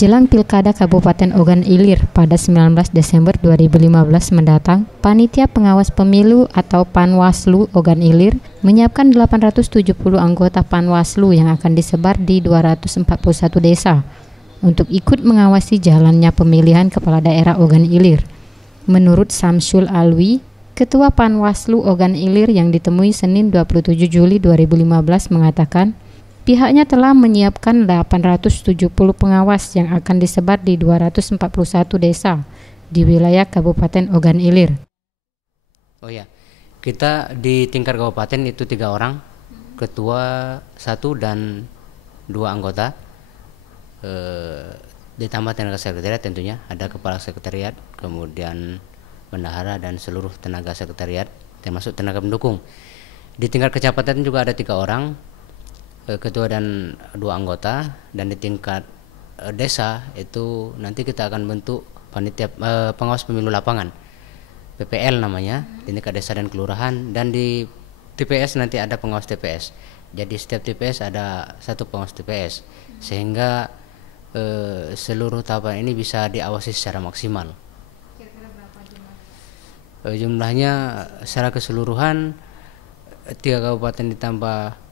Jelang Pilkada Kabupaten Ogan Ilir pada 19 Desember 2015 mendatang, Panitia Pengawas Pemilu atau Panwaslu Ogan Ilir menyiapkan 870 anggota Panwaslu yang akan disebar di 241 desa untuk ikut mengawasi jalannya pemilihan kepala daerah Ogan Ilir. Menurut Samsul Alwi, Ketua Panwaslu Ogan Ilir yang ditemui Senin 27 Juli 2015 mengatakan, pihaknya telah menyiapkan 870 pengawas yang akan disebar di 241 desa di wilayah Kabupaten Ogan Ilir. Oh ya, kita di tingkat kabupaten itu 3 orang, ketua 1 dan 2 anggota, ditambah tenaga sekretariat tentunya, ada kepala sekretariat, kemudian bendahara dan seluruh tenaga sekretariat, termasuk tenaga pendukung. Di tingkat kecamatan juga ada 3 orang, ketua dan 2 anggota, dan di tingkat desa itu nanti kita akan bentuk panitia pengawas pemilu lapangan, PPL namanya, di tingkat desa dan kelurahan, dan di TPS nanti ada pengawas TPS. Jadi setiap TPS ada 1 pengawas TPS, sehingga seluruh tahapan ini bisa diawasi secara maksimal. Kira-kira berapa jumlahnya secara keseluruhan 3 kabupaten ditambah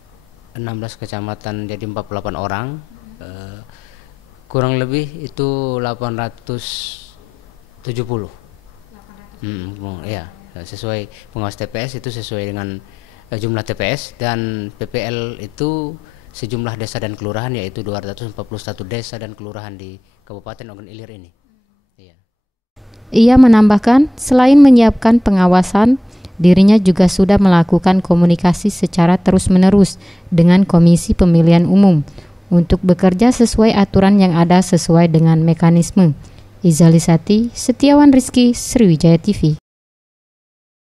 16 kecamatan jadi 48 orang, kurang lebih itu 870. Ya, sesuai pengawas TPS itu sesuai dengan jumlah TPS, dan PPL itu sejumlah desa dan kelurahan, yaitu 241 desa dan kelurahan di Kabupaten Ogan Ilir ini. Ia menambahkan, selain menyiapkan pengawasan, dirinya juga sudah melakukan komunikasi secara terus-menerus dengan Komisi Pemilihan Umum untuk bekerja sesuai aturan yang ada sesuai dengan mekanisme. Izalisati, Setiawan Rizky, Sriwijaya TV.